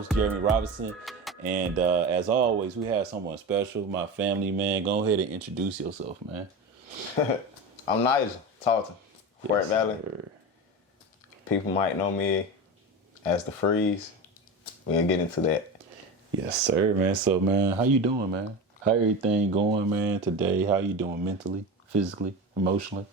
host, Jeremy Robinson. And as always, we have someone special, my family, man. Go ahead and introduce yourself, man. I'm Nigel Talton, Fort Valley. Sir. People might know me as the Freeze. We'll get into that. Yes, sir, man. So, man, how you doing, man? How everything going, man, today? How you doing mentally, physically, emotionally?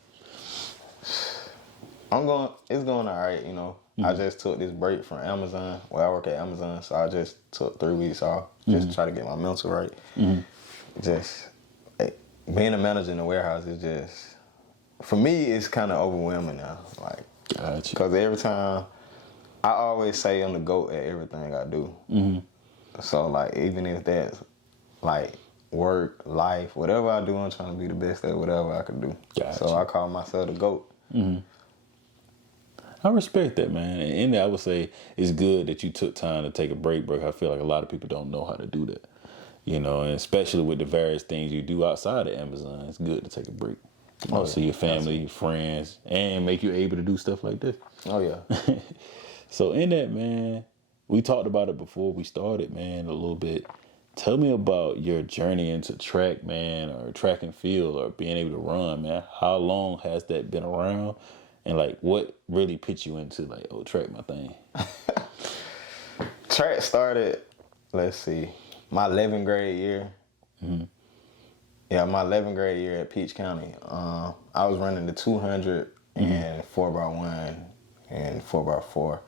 It's going all right, you know. I just took this break from Amazon. Well, I work at Amazon, so I just took 3 weeks off just to try to get my mental right. Just being a manager in the warehouse is just, for me, it's kind of overwhelming now. Like, Gotcha. because every time, I always say I'm the GOAT at everything I do. So, like, even if that's, like, work, life, whatever I do, I'm trying to be the best at whatever I can do. Gotcha. So I call myself the GOAT. I respect that, man. And I would say it's good that you took time to take a break. I feel like a lot of people don't know how to do that, you know, and especially with the various things you do outside of Amazon, it's good to take a break. You know, see your family, your friends, and make you able to do stuff like this. Oh, yeah. So in that, man, we talked about it before we started, man, a little bit. Tell me about your journey into track, man, or track and field, or being able to run, man. How long has that been around? And, like, what really put you into, like, oh, track my thing? Track started, let's see, my 11th grade year. Yeah, my 11th grade year at Peach County. I was running the 200 and 4x1 and 4x4.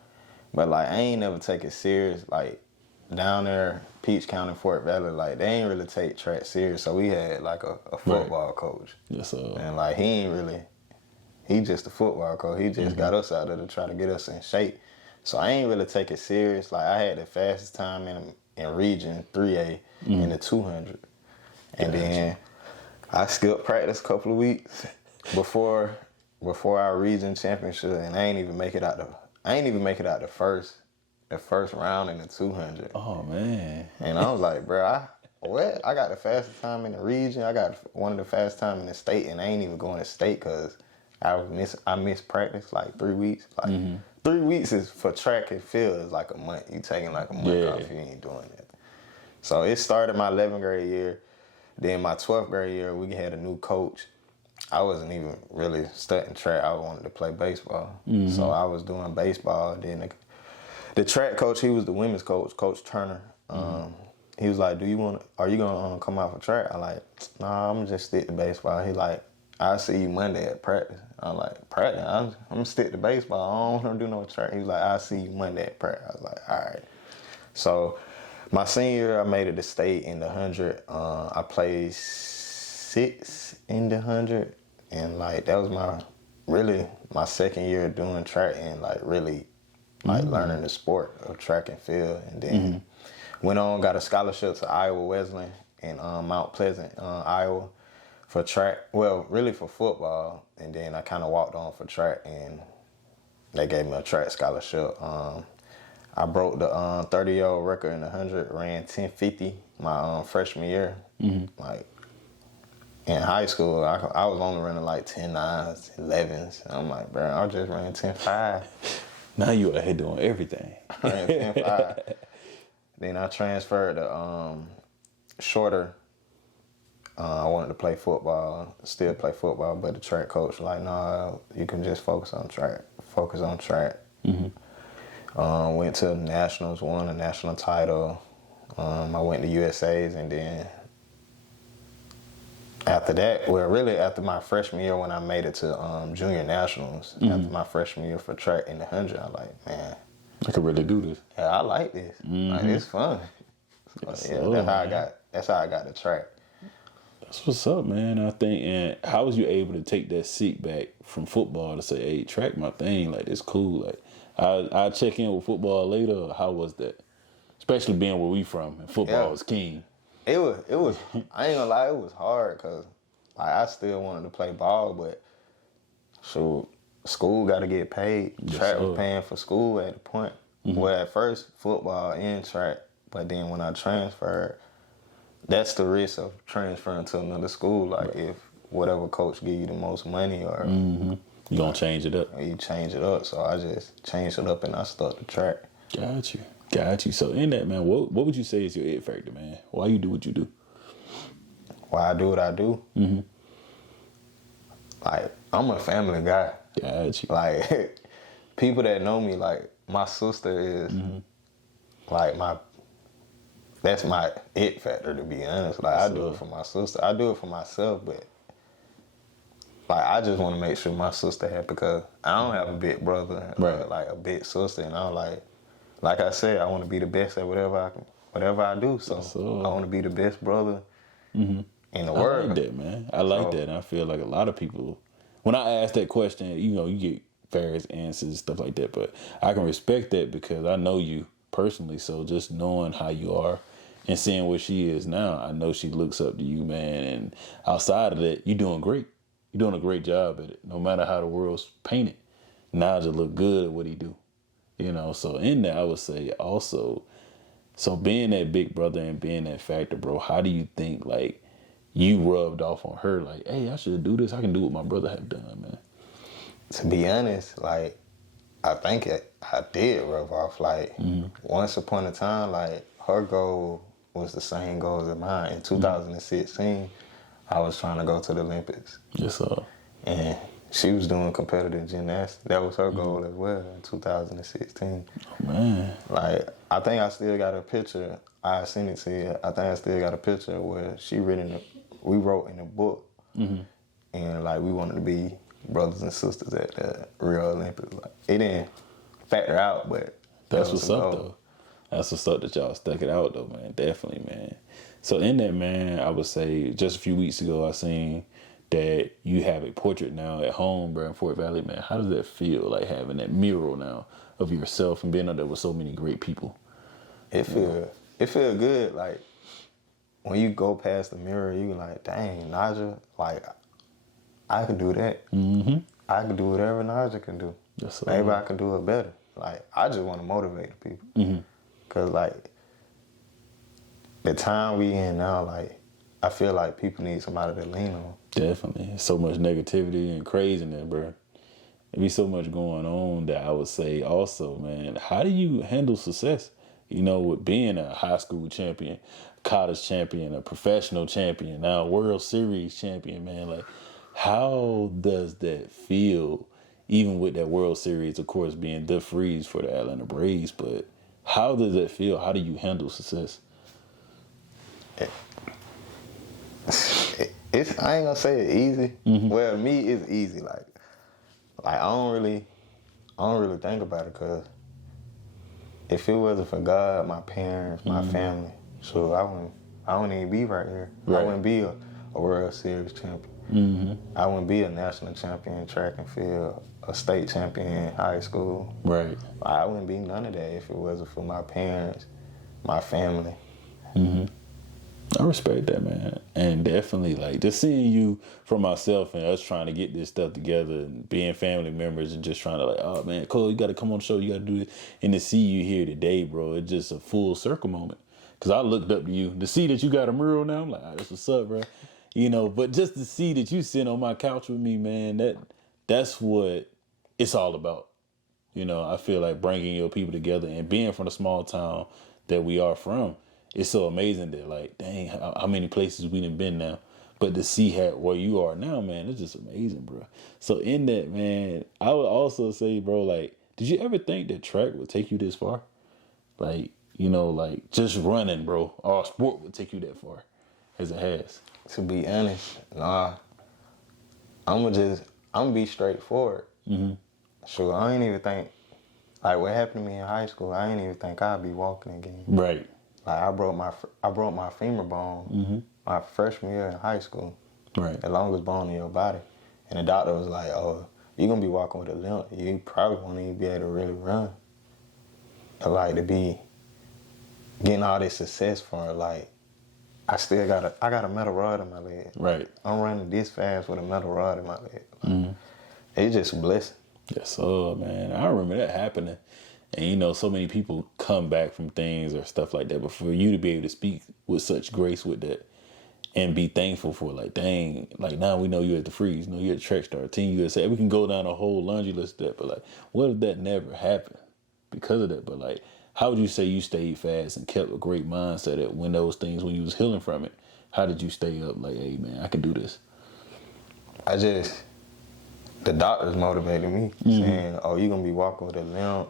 But, like, I ain't never take it serious. Like, down there, Peach County, Fort Valley, like, they ain't really take track serious. So we had, like, a football coach. Yes, sir. And, like, he just a football coach. He just got us out there to try to get us in shape. So I ain't really take it serious. Like, I had the fastest time in Region 3A in the 200. And then I skipped practice a couple of weeks before our region championship, and I ain't even make it out the first round in the 200. Oh, man. And I was like, bro, I got the fastest time in the region. I got one of the fastest time in the state, and I ain't even going to state because I missed practice like 3 weeks. Like 3 weeks is for track and field is like a month. You taking like a month off, you ain't doing that. So it started my 11th grade year. Then my 12th grade year, we had a new coach. I wasn't even really studying track. I wanted to play baseball. So I was doing baseball. Then the track coach, he was the women's coach, Coach Turner. He was like, are you gonna come out for track? I like, nah, I'm just stick to baseball. He like, I'll see you Monday at practice. I'm like, practice? I'm gonna stick to baseball. I don't want to do no track. He was like, I'll see you Monday at practice. I was like, all right. So my senior year, I made it to state in the 100. I played 6 in the 100. And like, that was my second year doing track and like really like learning the sport of track and field. And then went on, got a scholarship to Iowa Wesleyan in Mount Pleasant, Iowa. For track, well, really for football, and then I kind of walked on for track, and they gave me a track scholarship. I broke the 30-year-old record in the 100, ran 10:50 my freshman year. Like, in high school, I was only running like 10.9s, 11s. And I'm like, bro, I just ran 10.5. Now you out here doing everything. I ran 10.5. Then I transferred to shorter. I wanted to play football, still play football, but the track coach was like, no, you can just focus on track. Went to nationals, won a national title. I went to USA's, and then after that, well, really after my freshman year when I made it to junior nationals, after my freshman year for track in the 100, I was like, man, I could really do this. Yeah, I like this. Like, it's fun. So, that's how I got the track. That's what's up, man. I think, and how was you able to take that seat back from football to say, hey, track my thing, like, it's cool. Like, I'll check in with football later. How was that? Especially being where we from, and football is king. It was, I ain't gonna lie, it was hard, because like, I still wanted to play ball, but so school got to get paid. Track was paying for school at the point. Well, at first, football and track, but then when I transferred, that's the risk of transferring to another school. Like, if whatever coach give you the most money, or you gonna change it up. You change it up. So I just changed it up and I stuck to track. Got you. Got you. So in that, man, what would you say is your it factor, man? Why you do what you do? Why I do what I do? Mm-hmm. Like, I'm a family guy. Got you. Like, people that know me, like, my sister is, like, that's my it factor, to be honest. Like, I do it for my sister. I do it for myself, but, like, I just want to make sure my sister happy because I don't have a big brother, like, a big sister, and I'm like I said, I want to be the best at whatever I do. So I want to be the best brother in the world. I like that, man. I like that. And I feel like a lot of people, when I ask that question, you get various answers and stuff like that. But I can respect that because I know you personally. So just knowing how you are and seeing what she is now, I know she looks up to you, man. And outside of that, you're doing great. You're doing a great job at it. No matter how the world's painted, Nigel look good at what he do. So in that, I would say also, so being that big brother and being that factor, bro, how do you think, like, you rubbed off on her, like, hey, I should do this. I can do what my brother have done, man. To be honest, like, I think I did rub off. Like, once upon a time, like, her goal was the same goal as mine. In 2016, I was trying to go to the Olympics. Yes, sir. And she was doing competitive gymnastics. That was her goal as well in 2016. Oh, man. Like, I think I still got a picture. I sent it to you. I think I still got a picture where we wrote in a book. And, like, we wanted to be brothers and sisters at the Rio Olympics. Like, it didn't factor out, but that's what's up, though. That's what's up that y'all stuck it out, though, man. Definitely, man. So in that, man, I would say just a few weeks ago, I seen that you have a portrait now at home, bro, in Fort Valley, man. How does that feel, like having that mural now of yourself and being up there with so many great people? It feel good. Like, when you go past the mirror, you like, dang, Nigel, like, I can do that. I can do whatever Nigel can do. Yes, maybe I can do it better. Like, I just want to motivate people. Because, like, the time we in now, like, I feel like people need somebody to lean on. Definitely. So much negativity and craziness, bro. There be so much going on that I would say also, man, how do you handle success? With being a high school champion, college champion, a professional champion, now World Series champion, man. Like, how does that feel? Even with that World Series, of course, being the freeze for the Atlanta Braves, but how does that feel? How do you handle success? I ain't gonna say it easy. Well, me, it's easy. Like I don't really think about it because if it wasn't for God, my parents, my family, so I wouldn't even be right here. Right. I wouldn't be a World Series champion. I wouldn't be a national champion in track and field, a state champion in high school. Right. I wouldn't be none of that if it wasn't for my parents, my family. I respect that, man. And definitely, like, just seeing you for myself and us trying to get this stuff together and being family members and just trying to, like, oh, man, Cole, you got to come on the show. You got to do this. And to see you here today, bro, it's just a full circle moment. Because I looked up to you. To see that you got a mural now, I'm like, oh, that's what's up, bro. But just to see that you sitting on my couch with me, man, that's what it's all about. I feel like bringing your people together and being from the small town that we are from. It's so amazing that, like, dang, how many places we done been now. But to see where you are now, man, it's just amazing, bro. So in that, man, I would also say, bro, like, did you ever think that track would take you this far? Like, like just running, bro, or sport would take you that far as it has? To be honest, nah. I'm gonna be straightforward. So I ain't even think, like, what happened to me in high school, I ain't even think I'd be walking again. Right. Like, I broke my femur bone my freshman year in high school. Right. The longest bone in your body. And the doctor was like, oh, you're going to be walking with a limp. You probably won't even be able to really run. But, like, to be getting all this success for it, like, I got a metal rod in my leg. Right. I'm running this fast with a metal rod in my leg. Like, it's just a blessing. Yes, sir, man. I remember that happening. And, so many people come back from things or stuff like that. But for you to be able to speak with such grace with that and be thankful for, like, dang, like, now we know you're at the freeze. You're at the track star, Team USA. We can go down a whole laundry list of that. But, like, what if that never happened because of that? But, like, how would you say you stayed fast and kept a great mindset at when those things, when you was healing from it? How did you stay up? Like, hey man, I can do this. The doctors motivated me, saying, "Oh, you gonna be walking with a limp.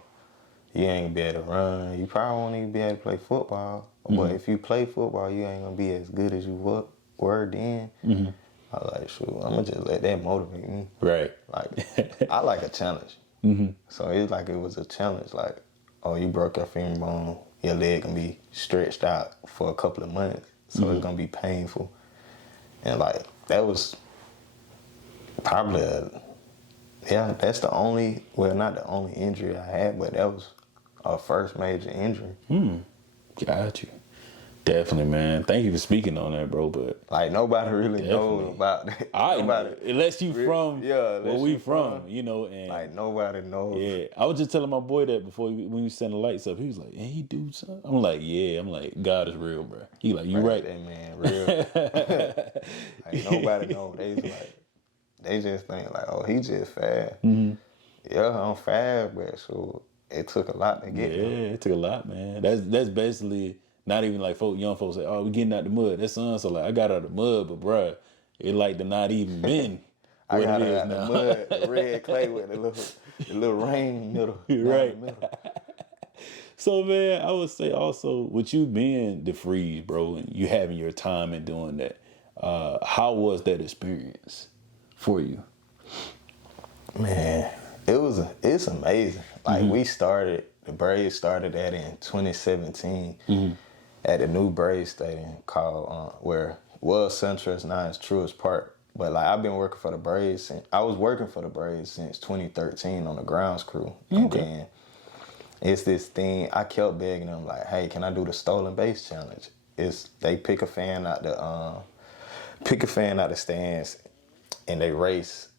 You ain't gonna be able to run. You probably won't even be able to play football. But if you play football, you ain't gonna be as good as you were then." I was like, shoot, I'm gonna just let that motivate me. Right. Like, I like a challenge. So it's like it was a challenge. Like, oh, you broke your femur bone, your leg gonna be stretched out for a couple of months, so it's gonna be painful. And like that was probably that's the only, well, not the only injury I had, but that was our first major injury. Got you. Definitely, man. Thank you for speaking on that, bro. But like nobody really knows about that. Unless you from where we from, and like nobody knows. Yeah, I was just telling my boy that before when you send the lights up, he was like, "Hey, he do something." I'm like, "Yeah." I'm like, "God is real, bro." He like, "You right, that man, real." Like nobody knows. They just think like, "Oh, he just fast." Yeah, I'm fast, but so it took a lot to get there. Yeah, it took a lot, man. That's basically. Not even like young folks say, "Oh, we getting out the mud." That's so like I got out the mud, but bruh, it like to not even been. I got out the mud, the red clay with the little rain in the middle. Right. In the middle. So man, I would say also with you being the freeze, bro, and you having your time and doing that, how was that experience for you? Man, it's amazing. Like the Braves started that in 2017. At the new Braves stadium called where was SunTrust, now it's Truist Park. But like I've been working for the Braves I was working for the Braves since 2013 on the grounds crew. And then it's this thing, I kept begging them like, "Hey, can I do the stolen base challenge?" They pick a fan out the stands and they race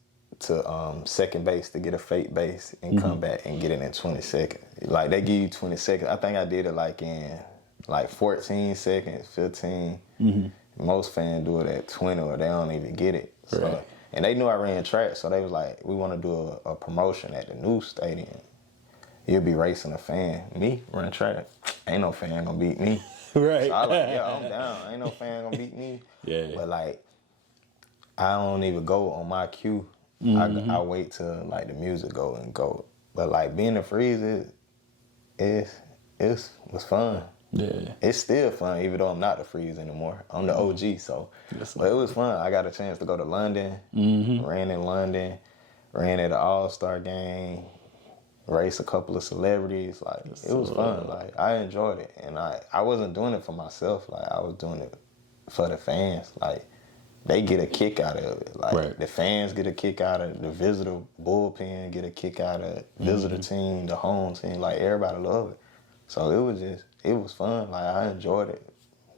to second base to get a fake base and come back and get it in 20 seconds. Like they give you 20 seconds. I think I did it like in 14 seconds, 15. Most fans do it at 20 or they don't even get it. So, right. And they knew I ran track, so they was like, "We want to do a promotion at the new stadium. You'll be racing a fan." Me, running track, ain't no fan gonna beat me. Right. So I like, yeah, I'm down. Ain't no fan gonna beat me. Yeah. But like, I don't even go on my cue. I wait till like the music go. But like being a freeze, it was fun. Yeah. It's still fun, even though I'm not the freeze anymore. I'm the OG, so. But it was fun. I got a chance to go to London. Ran in London. Ran at an All-Star game. Race a couple of celebrities. Like it was fun. Like I enjoyed it, and I wasn't doing it for myself. Like I was doing it for the fans. Like they get a kick out of it. Like the fans get a kick out of it. The visitor bullpen get a kick out of it. Visitor team, the home team. Like everybody loved it. So it was fun. Like I enjoyed it.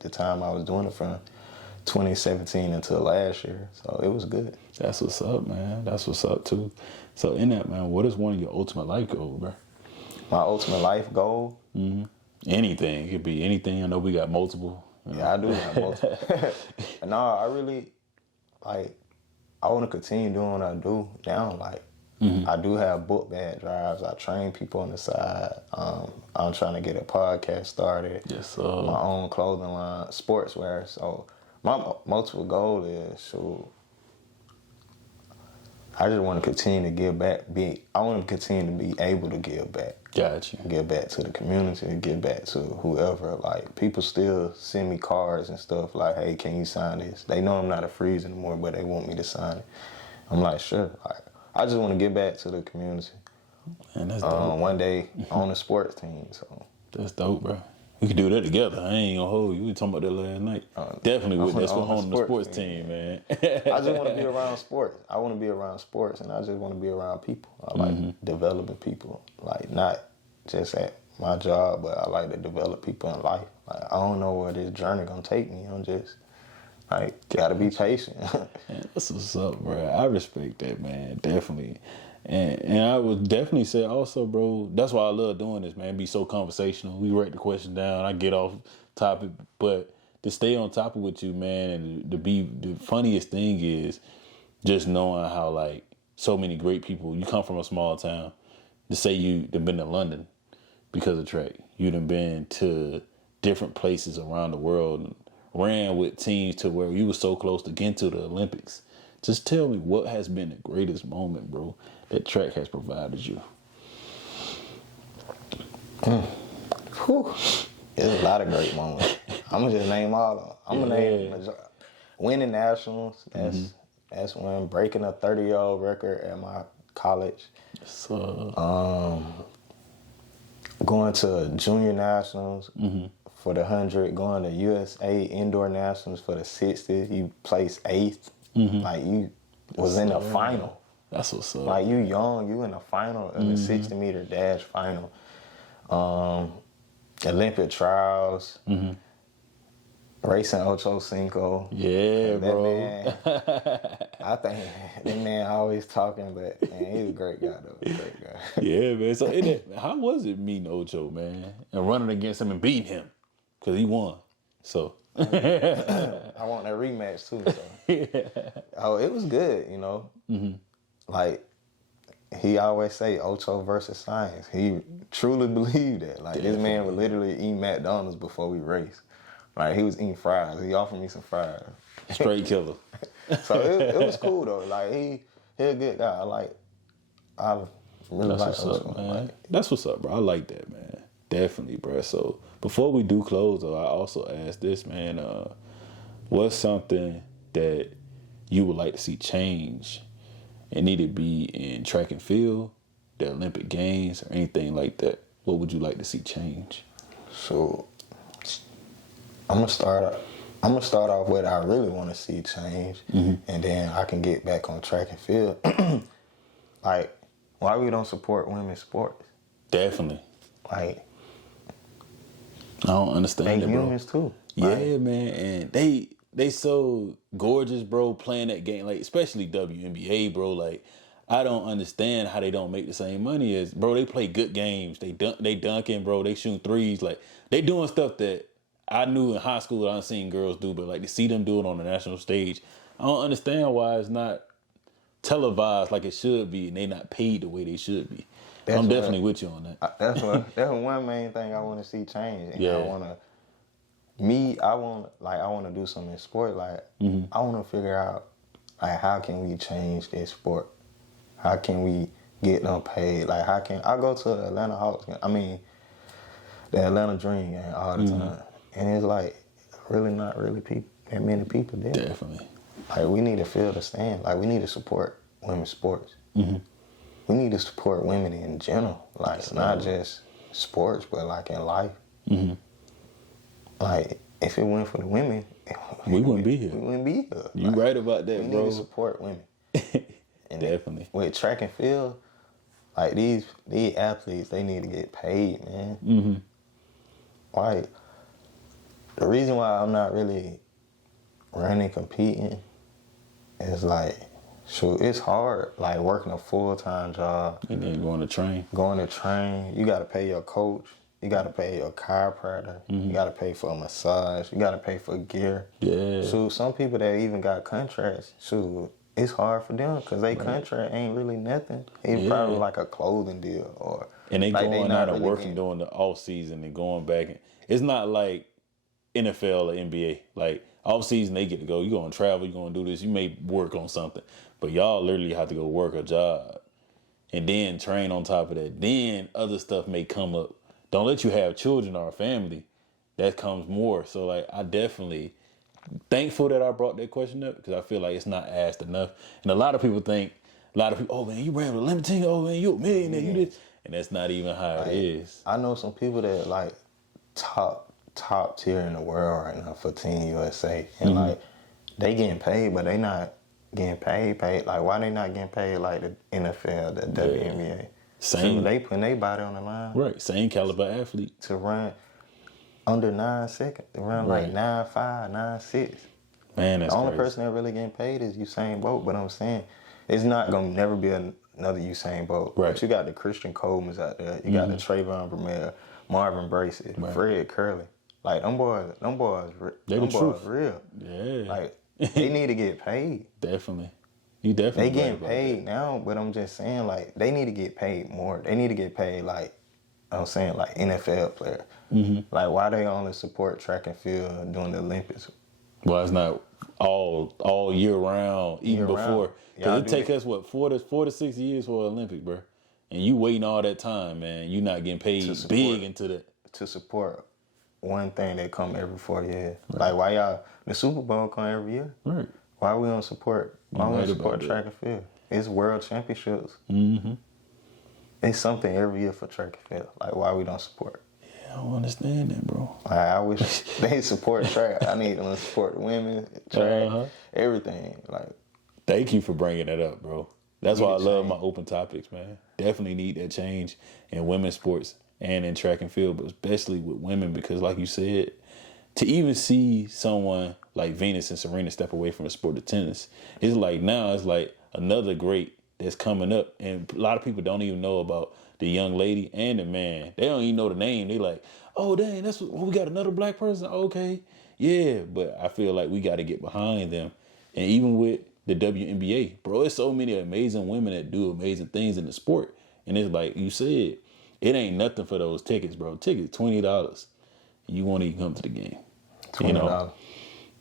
The time I was doing it from 2017 until last year. So it was good. That's what's up, man. That's what's up too. So in that, man, what is one of your ultimate life goals, bro? My ultimate life goal? Anything. It could be anything. I know we got multiple. Yeah, I do have multiple. No, I really, like, I want to continue doing what I do now. Like, I do have book bag drives. I train people on the side. I'm trying to get a podcast started. Yes, sir. My own clothing line, sportswear. So my multiple goal is I just want to continue to give back. I want to continue to be able to give back. Gotcha. Give back to the community, give back to whoever. Like, people still send me cards and stuff like, "Hey, can you sign this?" They know I'm not a freeze anymore, but they want me to sign it. I'm like, sure. I just want to give back to the community. Man, that's dope. One day on the sports team. So that's dope, bro. We could do that together. I ain't gonna hold you. We were talking about that last night. Definitely with that's what on the sports team, man. I just want to be around sports. I want to be around sports, and I just want to be around people. I like developing people, like not just at my job, but I like to develop people in life. Like, I don't know where this journey gonna take me. I'm just like gotta be patient. Man, that's what's up, bro. I respect that, man. Definitely. And I would definitely say also, bro, that's why I love doing this, man. Be so conversational. We write the question down. I get off topic, but to stay on topic with you, man, and to be the funniest thing is just knowing how like so many great people. You come from a small town. To say you've been to London, because of track. You done been to different places around the world and ran with teams to where you were so close to getting to the Olympics. Just tell me what has been the greatest moment, bro, that track has provided you. Whew. There's a lot of great moments. I'm gonna just name all of them. I'm gonna name winning nationals. That's when breaking a 30-year-old record at my college. So, Going to junior nationals for the 100. Going to USA indoor nationals for the 60. You placed 8th. Like you was in the final. That's what's up. Like you young, you in the final of the 60-meter dash final. Olympic trials, racing Ocho Cinco. Yeah, bro. Man, I think that man always talking, but man, he's a great guy though. Great guy. Yeah, man. So, how was it meeting Ocho, man, and running against him and beating him? Because he won. So. I want that rematch too. So. Oh, it was good, you know. Like he always say, Ocho versus science. He truly believed that. Like this man would literally eat McDonald's before we race. Like he was eating fries. He offered me some fries. Straight killer. So it was cool though. Like he a good guy. I really like Ocho. Man. That's what's up, bro. I like that, man. Definitely, bro. So before we do close, though, I also ask this, man. What's something that you would like to see change? It need to be in track and field, the Olympic Games, or anything like that. What would you like to see change? So I'm gonna start off with I really want to see change, and then I can get back on track and field. Like, why we don't support women's sports? Definitely. Like, I don't understand they it, bro. humans too. Yeah, Like, man, and they so gorgeous, bro, playing that game, like especially WNBA, bro. Like, I don't understand how they don't make the same money as, bro. They play good games. They dunking, bro. They shooting threes. Like, they doing stuff that I knew in high school that I've seen girls do, but like to see them do it on the national stage, I don't understand why it's not televised like it should be, and they not paid the way they should be. I'm definitely with you on that. that's one main thing I want to see change. And Yeah. I want to do something in sport. Like, I want to figure out, like, how can we change this sport? How can we get them paid? Like, how can I go to the Atlanta Hawks? I mean, the Atlanta Dream game all the time, and it's like really not really that many people there. Definitely. Like, we need to fill the stand. Like, we need to support women's sports. We need to support women in general. Like, not just sports, but like in life. Like, if it weren't for the women, We wouldn't be here. We wouldn't be here. You Like, right about that, we bro. need to support women. And Definitely. with track and field, like these athletes, they need to get paid, man. Like, the reason why I'm not really running, competing, is like, shoot, it's hard, like working a full-time job. And then going to train. You got to pay your coach. You got to pay your chiropractor. You got to pay for a massage. You got to pay for gear. Yeah. Shoot, some people that even got contracts, shoot, it's hard for them because they contract ain't really nothing. It's probably like a clothing deal And they like going out and really working during the off season and going back. It's not like NFL or NBA. Like off season, they get to go. You going to travel. You going to do this. You may work on something, but y'all literally have to go work a job and then train on top of that. Then other stuff may come up. Don't let you have children or a family. That comes more. So like, I definitely thankful that I brought that question up because I feel like it's not asked enough. And a lot of people, oh man, you ran with a limit team. Oh man, you a millionaire. You did, and that's not even how it is. I know some people that like top tier in the world right now for Team USA, and like they getting paid, but they not getting paid. Like, why they not getting paid like the NFL, the WNBA? Same. So they putting their body on the line. Right, same caliber athlete to run under 9 seconds. To run like 9.5, 9.6. Man, that's the only crazy. person that really getting paid is Usain Bolt. But I'm saying it's not gonna never be another Usain Bolt. Right. But you got the Christian Colemans out there. You got the Trayvon Vermeer, Marvin Bracy, Fred Curley. Like them boys They the truth. real. Yeah. Like they need to get paid. Definitely. You definitely They getting right about paid now, but I'm just saying, like, they need to get paid more. They need to get paid like I'm saying like NFL players. Like why they only support track and field during the Olympics? Well, it's not all year round, even Year round. before. Y'all Because it do take that. us, what, 4 to 6 years for an Olympic, bro. And you waiting all that time, man. You not getting paid support. big into that. To support one thing that come every 4 years. Like why y'all the Super Bowl come every year? Right. Why we don't support? Why we right don't support about track and field? It's world championships. Mm-hmm. It's something every year for track and field. Like why we don't support? I don't understand that, bro. Like, I wish they support track. I need them to support women, track, everything. Like Thank you for bringing that up, bro. That's Need why I to love change. my open topics, man. Definitely need that change in women's sports and in track and field, but especially with women because, like you said, to even see someone like Venus and Serena step away from the sport of tennis, it's like now it's like another great that's coming up, and a lot of people don't even know about the young lady and the man. They don't even know the name. They like, oh dang, that's what, we got another black person. Okay, yeah, but I feel like we got to get behind them, and even with the WNBA, bro, it's so many amazing women that do amazing things in the sport, and it's like you said, it ain't nothing for those tickets, bro. Tickets $20. You won't even come to the game. $20.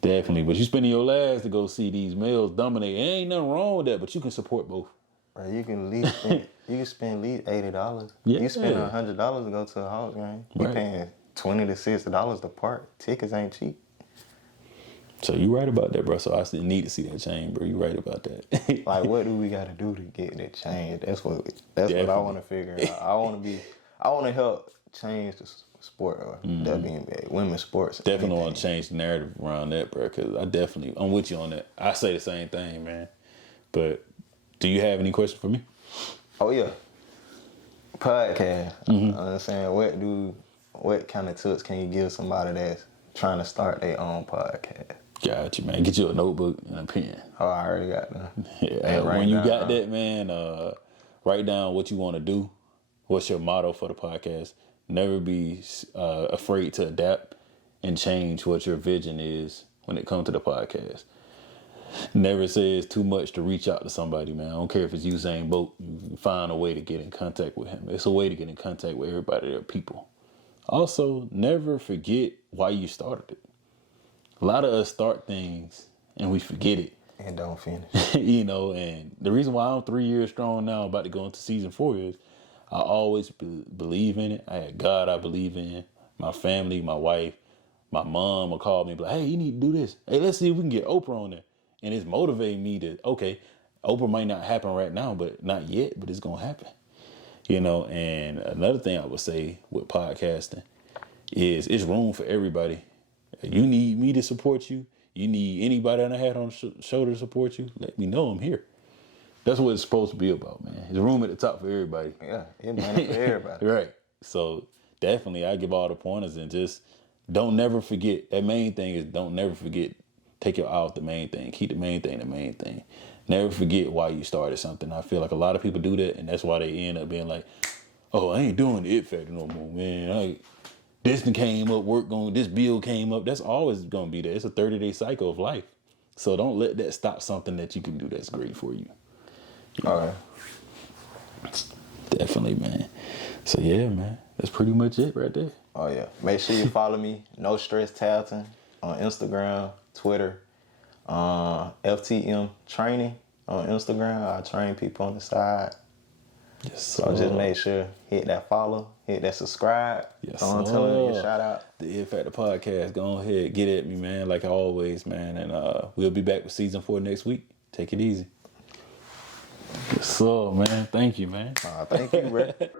Definitely. But you spending your last to go see these males dominate. There ain't nothing wrong with that, but you can support both. Bro, you can at least spend, you can spend at least $80. Yeah. You spend $100 to go to a Hawks game. You Right. paying $20 to $60 to park. Tickets ain't cheap. So you right about that, bro. So I still need to see that change, bro. You right about that. Like, what do we got to do to get that change? That's what I Definitely. want to figure out. I want to help change the sport of WNBA, women's sports. Definitely want anything. to change the narrative around that, bro. Because I'm with you on that. I say the same thing, man. But do you have any questions for me? Oh yeah, podcast. I'm saying, what kind of tips can you give somebody that's trying to start their own podcast? Got you, man. Get you a notebook and a pen. Oh, I already got that. Yeah, write when you down, got that, man, write down what you want to do. What's your motto for the podcast? Never be afraid to adapt and change what your vision is when it comes to the podcast. Never say it's too much to reach out to somebody, man. I don't care if it's Usain Bolt. You find a way to get in contact with him. It's a way to get in contact with everybody, their people. Also, never forget why you started it. A lot of us start things and we forget it. And don't finish. And the reason why I'm 3 years strong now, about to go into season 4 is I always believe in it. I had God I believe in, my family, my wife, my mom will call me and be like, hey, you need to do this. Hey, let's see if we can get Oprah on there. And it's motivating me to, okay, Oprah might not happen right now, but not yet, but it's going to happen. And another thing I would say with podcasting is it's room for everybody. You need me to support you. You need anybody that I had on the shoulder to support you. Let me know I'm here. That's what it's supposed to be about, man. There's room at the top for everybody. Yeah, it's money for everybody. Right. So definitely I give all the pointers and just don't never forget. That main thing is don't never forget. Take your eye off the main thing. Keep the main thing the main thing. Never forget why you started something. I feel like a lot of people do that, and that's why they end up being like, oh, I ain't doing the it factor no more, man. This thing came up, this bill came up. That's always going to be there. It's a 30-day cycle of life. So don't let that stop something that you can do that's great for you. All right. Definitely, man. So, yeah, man. That's pretty much it right there. Oh, yeah. Make sure you follow me, No Stress Talton, on Instagram, Twitter, FTM Training on Instagram. I train people on the side. Yes, So just make sure, hit that follow, hit that subscribe. Yes, I'm sir. telling you, shout out. The It Factor Podcast. Go ahead, get at me, man, like always, man. And we'll be back with season 4 next week. Take it easy. Yes, sir, man. Thank you, man. Thank you, Rick.